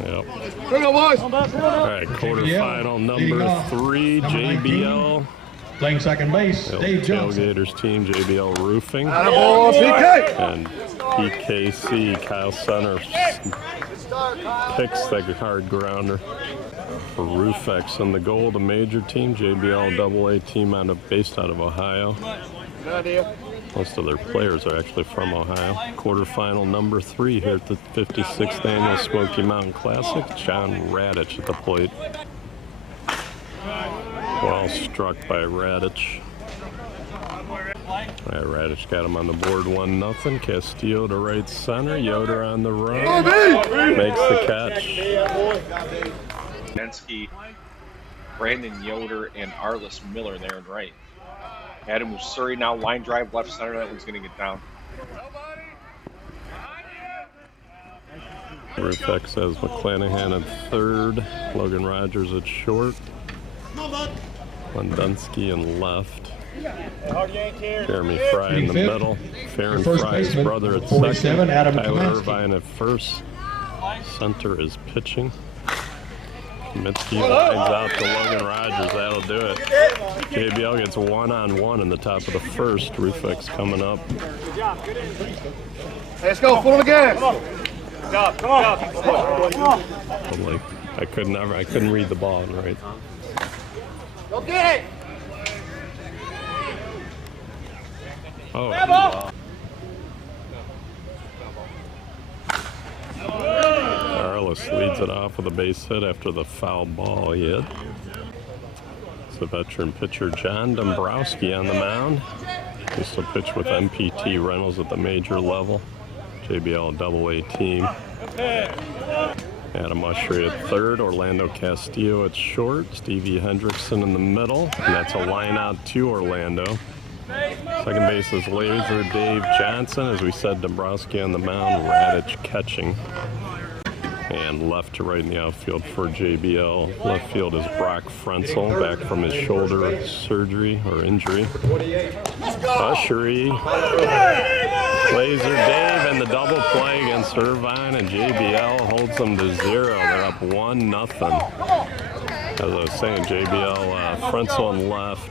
Yep. All right, quarterfinal number 3, JBL. Playing second base, Dave Johnson. Tailgaters team, JBL Roofing. And PKC, Kyle Center picks the hard grounder for Roofx. And the goal, the major team, JBL AA team based out of Ohio. Most of their players are actually from Ohio. Quarterfinal number 3 here at the 56th Annual Smoky Mountain Classic. John Radich at the plate. Well struck by Radich. Radich got him on the board 1-0. Castillo to right center. Yoder on the run. Makes the catch. Nensky, Brandon Yoder, and Arliss Miller there and right. Adam Usuri now line drive left center. That one's going to get down. Roofx has McClanahan at third. Logan Rogers at short. Lundensky in left. Jeremy Fry in the middle. Farron Fry's brother at second. Tyler Irvine at first. Center is pitching. Kaminsky lines out to Logan Rogers. That'll do it. JBL gets 1-on-1 in the top of the first. Roofx coming up. Let's go, full again. Come on. I couldn't read the ball right. Go get it. Oh. Arliss leads it off with a base hit after the foul ball he hit. It's the veteran pitcher John Dombrowski on the mound. He used to pitch with MPT Reynolds at the major level. JBL AA team. Adam Ushery at third. Orlando Castillo at short. Stevie Hendrickson in the middle. And that's a line out to Orlando. Second base is Laser Dave Johnson. As we said, Dombrowski on the mound, Radich catching. And left to right in the outfield for JBL. Left field is Brock Frenzel, back from his shoulder surgery or injury. Ushery, Laser Dave, and the double play against Irvine, and JBL holds them to 0. They're up 1-0. As I was saying, JBL, Frenzel on left.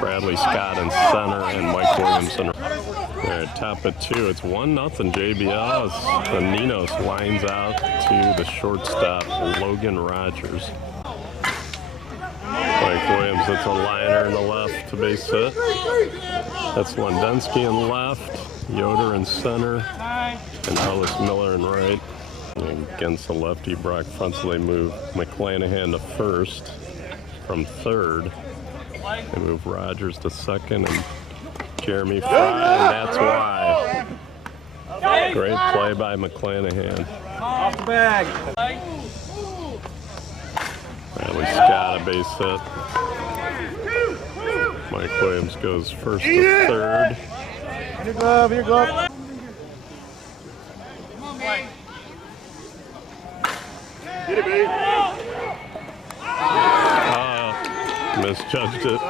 Bradley Scott in center, and Mike Williamson. They're at top of 2. It's 1-0 JBL as the Ninos lines out to the shortstop, Logan Rogers. Mike Williams, it's a liner in the left to base hit. That's Lundensky in left, Yoder in center, and Arliss Miller in right. And against the lefty, Brock Frenzel, they move McClanahan to first from third. They move Rogers to second and Jeremy Fry, and that's why. Great play by McClanahan. Off the bag. Bradley Scott a base hit. Mike Williams goes first to third. Your glove, your glove. Get it, baby. Misjudged it.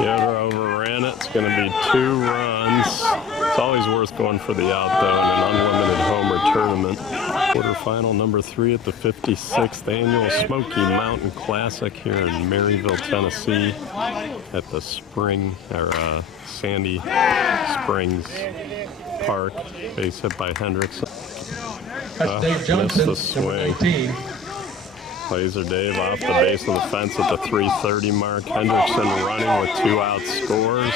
Yoder overran it. It's going to be 2 runs. It's always worth going for the out, though, in an unlimited homer tournament. Quarterfinal number 3 at the 56th Annual Smoky Mountain Classic here in Maryville, Tennessee at the Sandy Springs Park. Base hit by Hendrickson. Dave Johnson, missed the swing. 18. Laser Dave off the base of the fence at the 3:30 mark. Hendrickson running with 2 out scores.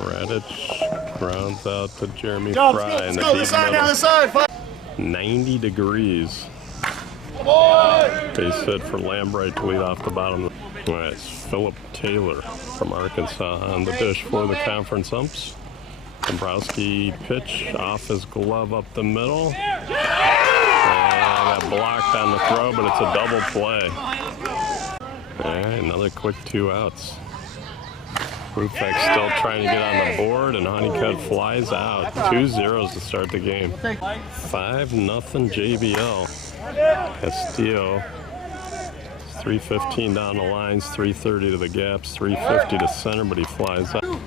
Radich grounds out to Jeremy Fry in the deep middle. 90 degrees. Base hit for Lambright to lead off the bottom. All right, it's Philip Taylor from Arkansas on the dish for the conference umps. Dombrowski pitch off his glove up the middle. And got blocked on the throw, but it's a double play. All right, another quick 2 outs. Roofx still trying to get on the board, and Honeycutt flies out. 2-0 to start the game. 5-0 JBL. Castillo 315 down the lines, 330 to the gaps, 350 to center, but he flies out.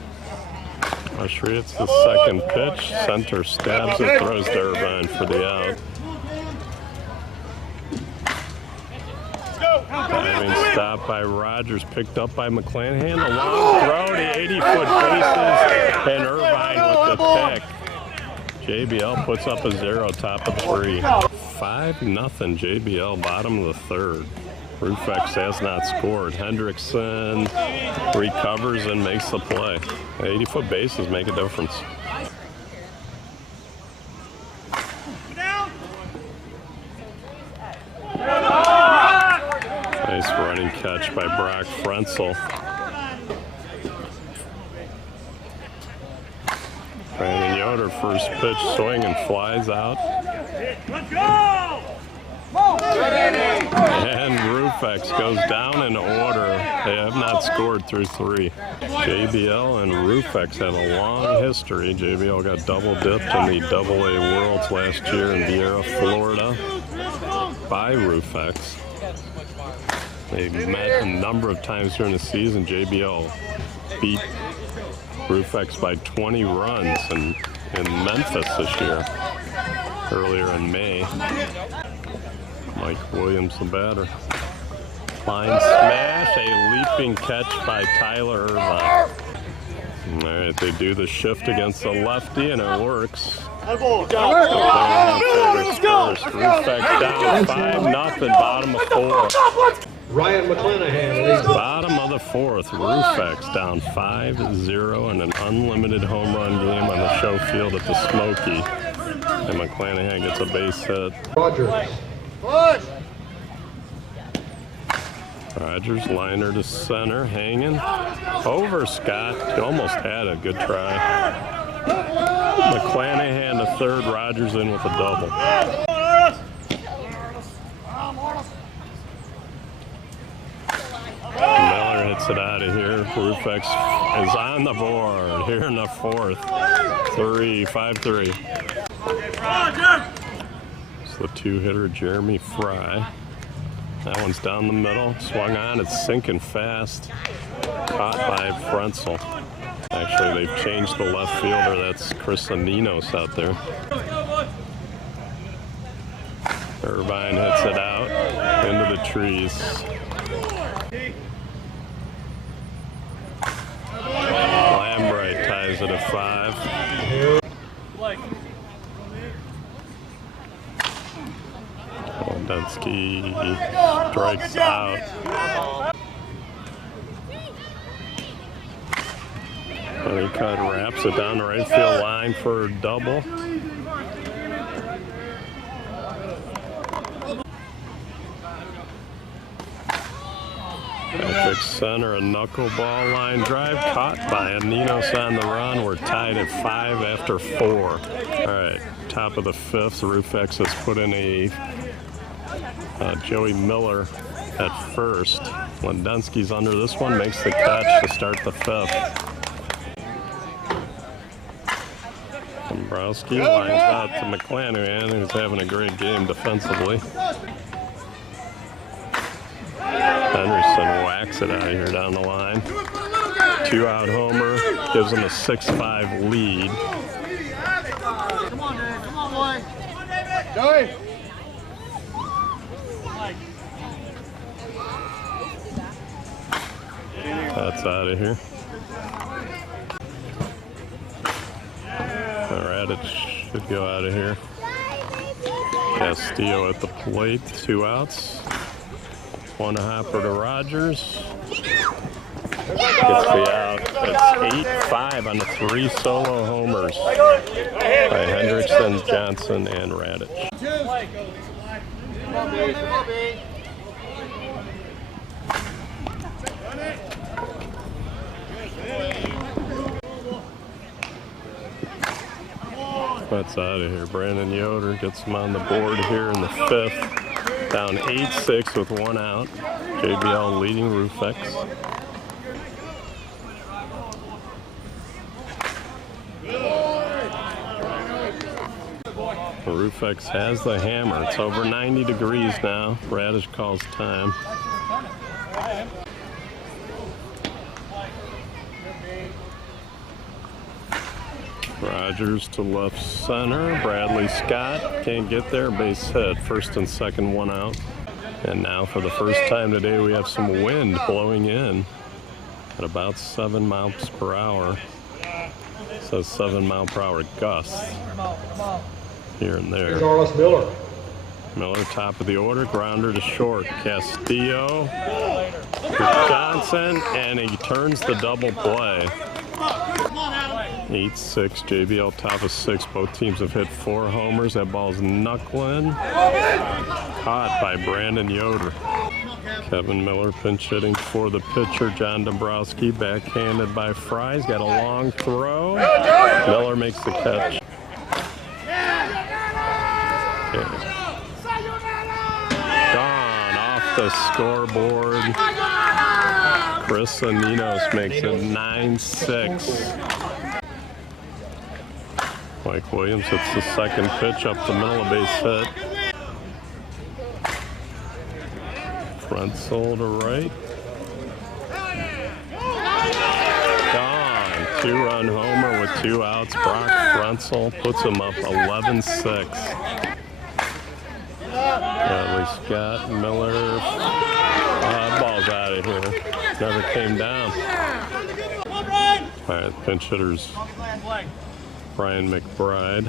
Usher hits the second pitch, center stabs it, throws to Irvine for the out. Diving stop by Rogers, picked up by McClanahan. A long throw to 80-foot bases, and Irvine with the pick. JBL puts up a 0, top of 3. 5-0 JBL, bottom of the third. Roofx has not scored. Hendrickson recovers and makes the play. 80-foot bases make a difference. Nice running catch by Brock Frenzel. Brandon Yoder, first pitch, swing and flies out. Let's go! And Roofx goes down in order. They have not scored through 3. JBL and Roofx have a long history. JBL got double dipped in the AA Worlds last year in Vieira, Florida by Roofx. They met a number of times during the season. JBL beat Roofx by 20 runs in Memphis this year, earlier in May. Mike Williams, the batter. Line smash, a leaping catch by Tyler Irvine. All right, they do the shift against the lefty, and it works. Let's go! Roofx down 5-0, bottom of 4. Ryan McClanahan leads. Bottom of the 4th, Roofx down 5-0 in an unlimited home run game on the show field at the Smoky. And McClanahan gets a base hit. Rogers, liner to center, hanging. Over Scott, he almost had it, good try. McClanahan to third, Rogers in with a double. Miller hits it out of here. Roofx is on the board here in the 4th. 5-3. It's the 2-hitter, Jeremy Fry. That one's down the middle, swung on, it's sinking fast. Caught by Frenzel. Actually, they've changed the left fielder. That's Chris Aninos out there. Irvine hits it out into the trees. Lambright ties it at 5. Condensed strikes out. Honeycutt wraps it down the right field line for a double. Epic center, a knuckleball line drive caught by Aninos on the run. We're tied at 5 after 4. All right, top of the 5th, Roofx has put in a Joey Miller at first. Lendensky's under this one, makes the catch to start the 5th. Dombrowski lines out to McClanahan, who's having a great game defensively. Henderson whacks it out of here down the line. 2-out homer, gives him a 6-5 lead. Come on, Dave. Come on, boy. Come on, David. Joey. That's out of here. Radich should go out of here. Castillo at the plate, 2 outs. 1 hopper to Rogers. Gets the out. It's 8-5 on the 3 solo homers by Hendrickson, Johnson, and Radich. That's out of here. Brandon Yoder gets him on the board here in the 5th. Down 8-6 with 1 out. JBL leading Roofx. Roofx has the hammer. It's over 90 degrees now. Radich calls time. Rogers to left center. Bradley Scott can't get there. Base hit. First and second, one out. And now for the first time today, we have some wind blowing in at about 7 miles per hour. It says 7 mile per hour gusts here and there. Here's Arliss Miller. Miller, top of the order, grounder to short. Castillo, Johnson, and he turns the double play. 8-6, JBL top of 6. Both teams have hit 4 homers. That ball's knuckling. Caught by Brandon Yoder. Kevin Miller pinch hitting for the pitcher, John Dombrowski. Backhanded by Fry. He's got a long throw. Miller makes the catch. Okay. Gone off the scoreboard. Chris Aninos makes it 9-6. Mike Williams hits the second pitch up the middle, a base hit. Frenzel to right. Gone. 2-run homer with 2 outs. Brock Frenzel puts him up 11-6. Bradley Scott, Miller. Ball's out of here. Never came down. All right, pinch hitters. Brian McBride.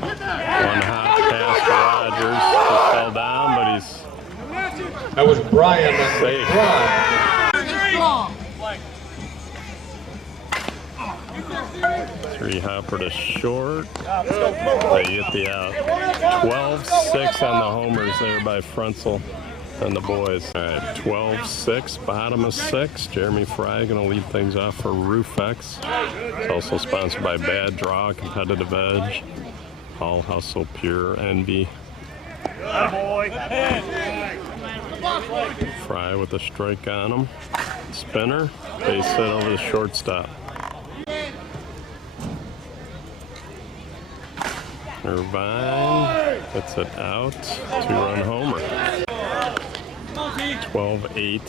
One hot pass to Rogers. He fell down, but he's That was Brian safe. McBride. 3 hopper to short. They get the out. 12-6 on the homers there by Frenzel and the boys. All right, 12-6, bottom of 6. Jeremy Fry going to lead things off for Roofx. It's also sponsored by BadDraw, Competitive Edge, All Hustle, Pure Envy. Fry with a strike on him. Spinner, base hit over the shortstop. Irvine hits it out. 2-run homer. 12-8.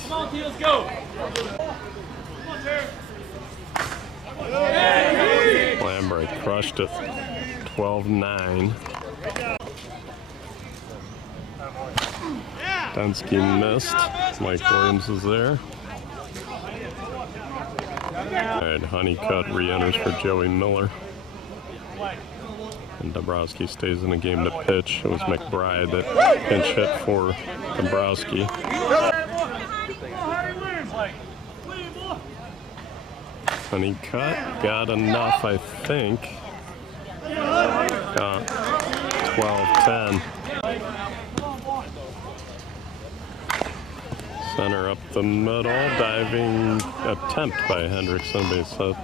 Lambright crushed it. 12-9. Dunsky missed. Mike Williams is there. All right, Honeycutt re-enters for Joey Miller. And Dombrowski stays in the game to pitch. It was McBride that pinch hit for Dombrowski. Honeycutt got enough, I think. 12-10. Center up the middle, diving attempt by Hendrickson, base hit.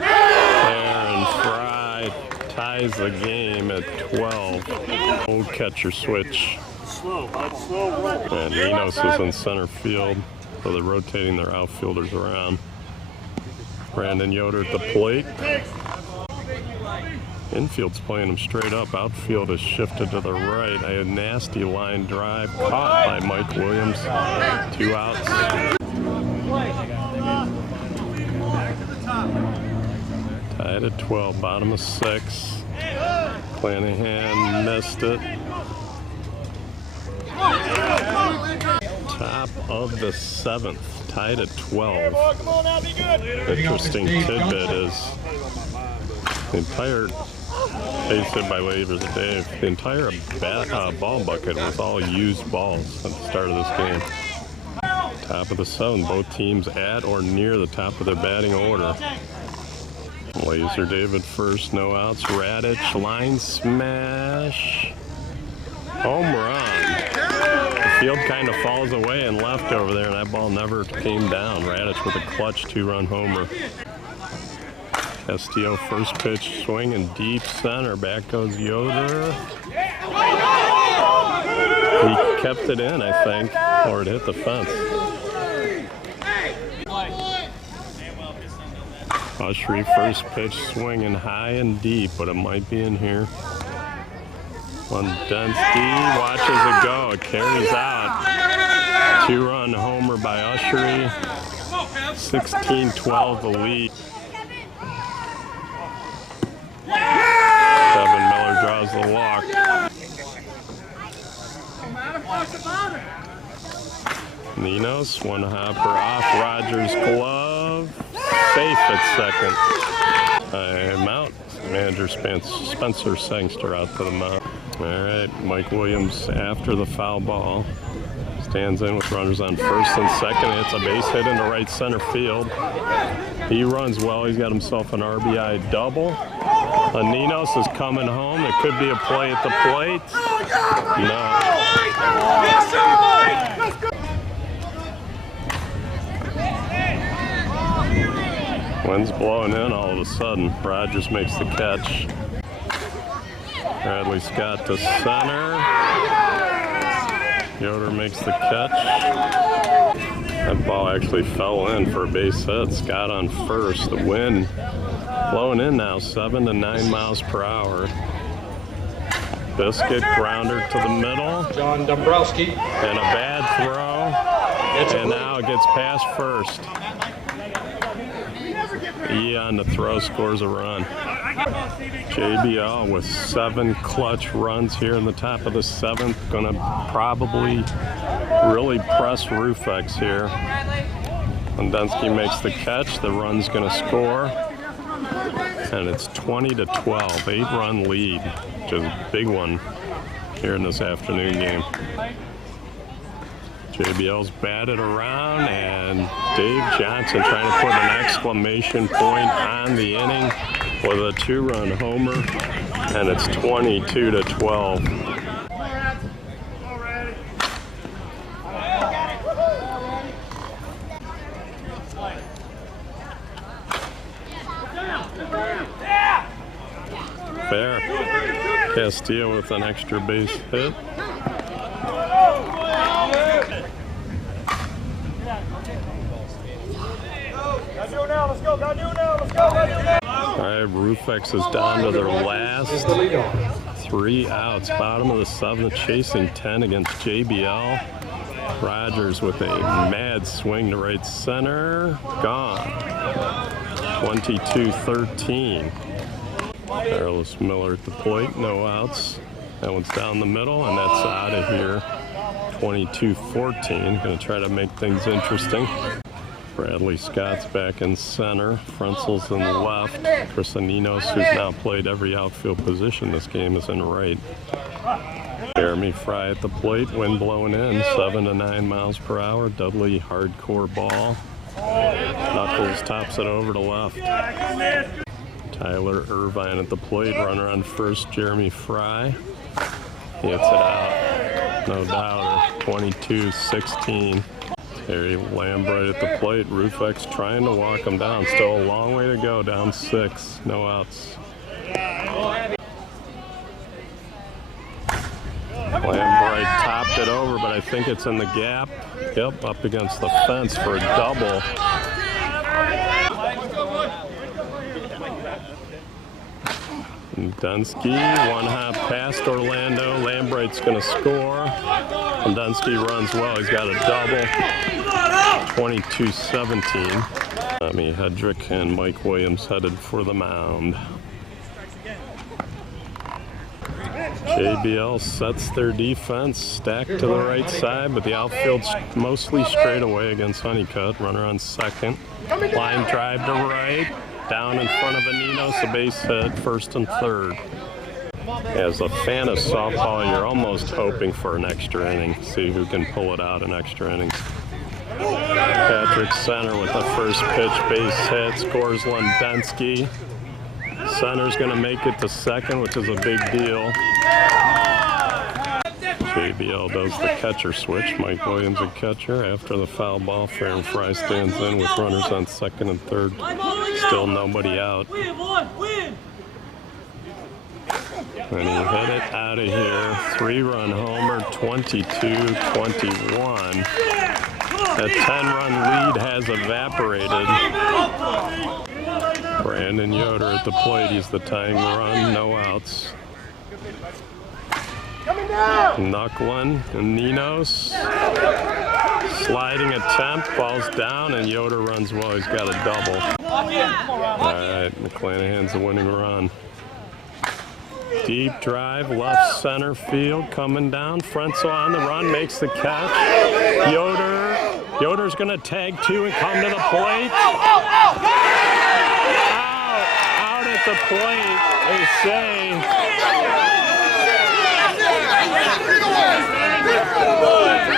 Aaron Fry ties the game at 12. Old catcher switch. And Enos is in center field, so they're rotating their outfielders around. Brandon Yoder at the plate. Infield's playing him straight up. Outfield is shifted to the right. A nasty line drive caught by Mike Williams. 2 outs. Tied at 12, bottom of 6. Clanahan missed it. Top of the 7th, tied at 12. Interesting tidbit is the entire base hit by Lavers Dave. The entire ball bucket was all used balls at the start of this game. Top of the 7th, both teams at or near the top of their batting order. Laser David first, no outs. Radich, line smash. Home run. The field kind of falls away and left over there, and that ball never came down. Radich with a clutch 2-run homer. Castillo first pitch, swing in deep center. Back goes Yoder. He kept it in, I think, or it hit the fence. Ushery first pitch, swinging high and deep, but it might be in here. Condensed watches it go. It carries out. 2-run homer by Ushery. 16-12 the lead. Kevin Miller draws the walk. Ninos, one hopper off Rogers' glove. Safe at second. I'm out. Manager Spencer Sangster out to the mound. All right, Mike Williams after the foul ball. Stands in with runners on first and second. It's a base hit into right center field. He runs well. He's got himself an RBI double. Ninos is coming home. It could be a play at the plate. No. Wind's blowing in all of a sudden. Rogers makes the catch. Bradley Scott to center. Yoder makes the catch. That ball actually fell in for a base hit. Scott on first. The wind blowing in now, 7 to 9 miles per hour. Biscuit grounder to the middle. John Dombrowski. And a bad throw. And now it gets past first. On the throw scores a run. JBL with 7 clutch runs here in the top of the 7th. Gonna probably really press Roofx here. Condensed makes the catch. The run's gonna score. And it's 20 to 12. 8-run lead, which is a big one here in this afternoon game. JBL's batted around, and Dave Johnson trying to put an exclamation point on the inning with a 2-run homer, and it's 22 to 12. Fair. Castillo with an extra base hit. All right, Roofx is down to their last 3 outs. Bottom of the 7th, chasing 10 against JBL. Rogers with a mad swing to right center. Gone. 22-13. Carlos Miller at the plate, no outs. That one's down the middle, and that's out of here. 22-14. Going to try to make things interesting. Bradley Scott's back in center. Frenzel's in left. Chris Ninos, who's now played every outfield position this game, is in right. Jeremy Fry at the plate. Wind blowing in. 7 to 9 miles per hour. Dudley hardcore ball. Knuckles tops it over to left. Tyler Irvine at the plate. Runner on first. Jeremy Fry. He hits it out. No doubter. 22-16. Terry Lambright at the plate. Roofx trying to walk him down. Still a long way to go. Down 6. No outs. Lambright topped it over, but I think it's in the gap. Yep, up against the fence for a double. Dunsky, 1 hop past Orlando. Lambright's going to score. And Dunsky runs well. He's got a double. 22-17. Tommy Hedrick and Mike Williams headed for the mound. JBL sets their defense, stacked to the right side, but the outfield's mostly straight away against Honeycutt. Runner on second. Line drive to right. Down in front of Ninos, a base hit, first and third. As a fan of softball, you're almost hoping for an extra inning. See who can pull it out in extra innings. Patrick center with the first pitch, base hit, scores Lundensky. Center's going to make it to second, which is a big deal. JBL does the catcher switch. Mike Williams a catcher. After the foul ball, Fair and Fry stands in with runners on second and third. Still nobody out. And he hit it out of here. 3-run homer, 22-21. That 10-run lead has evaporated. Brandon Yoder at the plate. He's the tying run. No outs. Knuckling and Ninos. Sliding attempt, falls down, and Yoder runs well. He's got a double. All right, McClanahan's the winning run. Deep drive, left center field, coming down. Frenzel on the run, makes the catch. Yoder's going to tag two and come to the plate. Out at the plate, they say.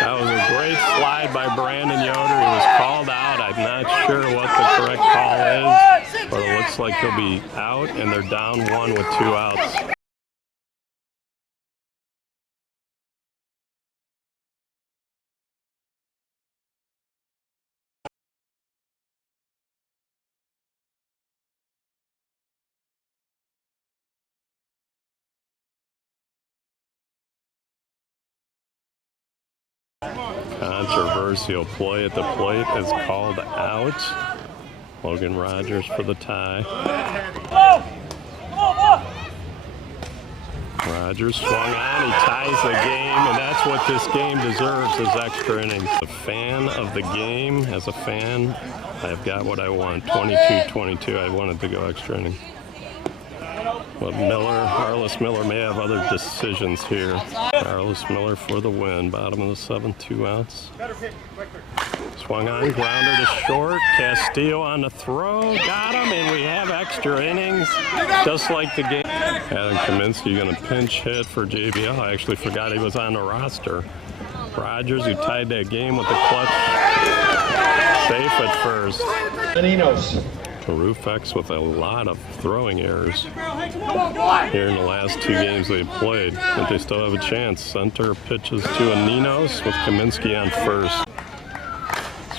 That was a great slide by Brandon Yoder. He was called out. I'm not sure what the correct call is, but it looks like he'll be out, and they're down one with 2 outs. Controversial play at the plate is called out. Logan Rogers for the tie. Rogers swung on, he ties the game, and that's what this game deserves, is extra innings. A fan of the game, as a fan, I've got what I want, 22-22. I wanted to go extra innings. But Arliss Miller may have other decisions here. Arliss Miller for the win. Bottom of the 7th, 2 outs. Swung on, grounder to short. Castillo on the throw. Got him, and we have extra innings, just like the game. Adam Kaminsky going to pinch hit for JBL. I actually forgot he was on the roster. Rogers, who tied that game with the clutch, safe at first. Ninos. Roofx with a lot of throwing errors here in the last 2 games they've played, but they still have a chance. Center pitches to a Ninos with Kaminsky on first.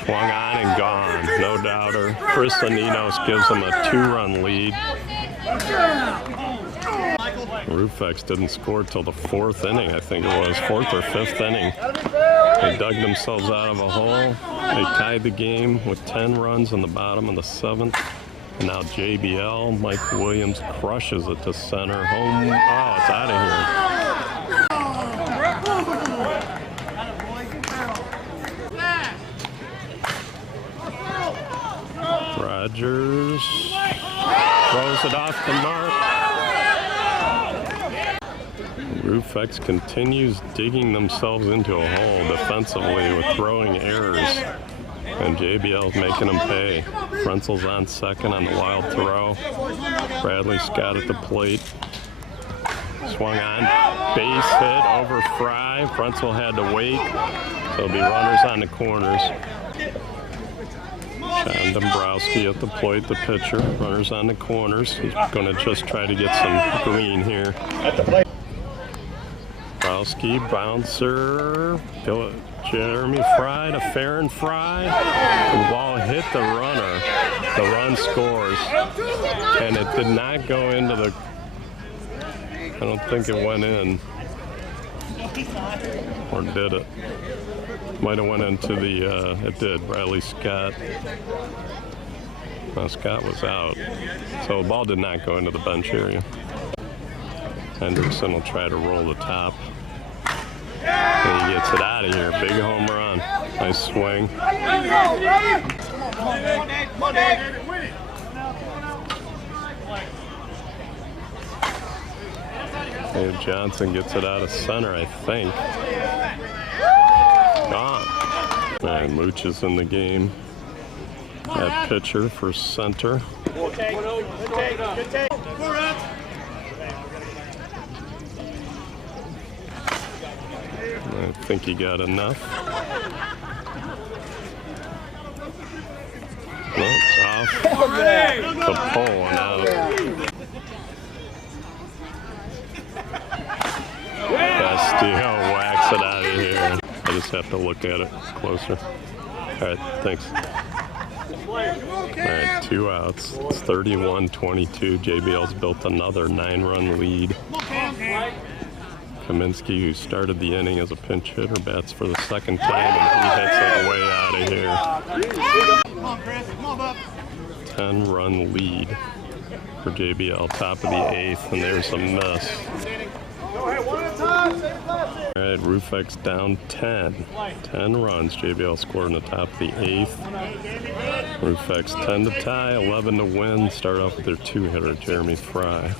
Swung on and gone, no doubter. Chris Ninos gives them a 2-run lead. Roofx didn't score till the 4th inning, I think it was, 4th or 5th inning. They dug themselves out of a hole. They tied the game with 10 runs in the bottom of the 7th. And now JBL, Mike Williams crushes it to center. Home, oh, it's out of here. Rogers throws it off the mark. Roofx continues digging themselves into a hole defensively with throwing errors, and JBL's making them pay. Frenzel's on second on the wild throw. Bradley Scott at the plate. Swung on, base hit over Fry. Frenzel had to wait, so there'll be runners on the corners. John Dombrowski at the plate, the pitcher. Runners on the corners. He's going to just try to get some green here. At the plate. Dombrowski, bouncer. Jeremy Fry to Farron Fry. The ball hit the runner. The run scores. And it did not go into the... I don't think it went in. Or did it? Might have went into the... it did. Bradley Scott. Well, Scott was out. So the ball did not go into the bench area. Hendrickson will try to roll the top. And he gets it out of here. Big home run. Nice swing. Dave Johnson gets it out of center, I think. Gone. And Mooch is in the game. That pitcher for center. I think he got enough. No, it's off the pole and out. Castillo whacks it out of here. I just have to look at it closer. All right, thanks. All right, 2 outs. It's 31-22. JBL's built another 9-run lead. Kaminsky, who started the inning as a pinch hitter, bats for the 2nd time, and he hits it way out of here. 10-run lead for JBL, top of the 8th, and there's a miss. right, Roofx down 10. 10 runs. JBL scored in the top of the 8th. Roofx 10 to tie, 11 to win. Start off with their 2-hitter, Jeremy Fry.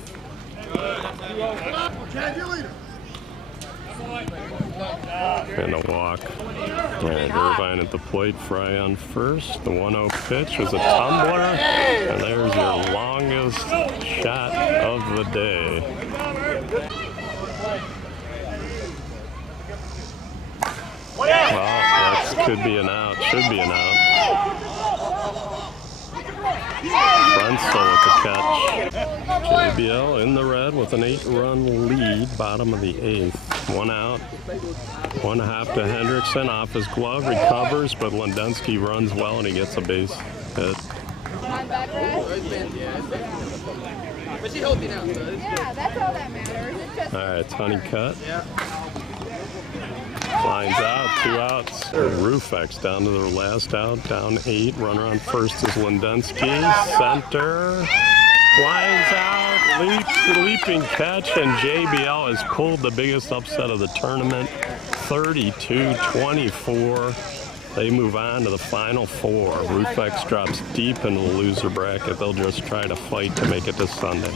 And a walk. All right, Irvine at the plate, Fry on first. The 1-0 pitch was a tumbler, and there's your longest shot of the day. Well, that could be an out, should be an out. Frenzel with the catch. JBL in the red with an 8-run lead, bottom of the 8th. 1 out, 1.5 to Hendrickson, off his glove, recovers, but Lindensky runs well and he gets a base hit. But she's healthy now, so yeah, that's all that matters. It's just All right, Honeycutt. Lines out, 2 outs. Roofx down to their last out, down 8. Runner on first is Lindensky. Center. Lines out, leaping catch, and JBL has pulled the biggest upset of the tournament, 32-24. They move on to the final 4. Roofx drops deep in the loser bracket. They'll just try to fight to make it to Sunday.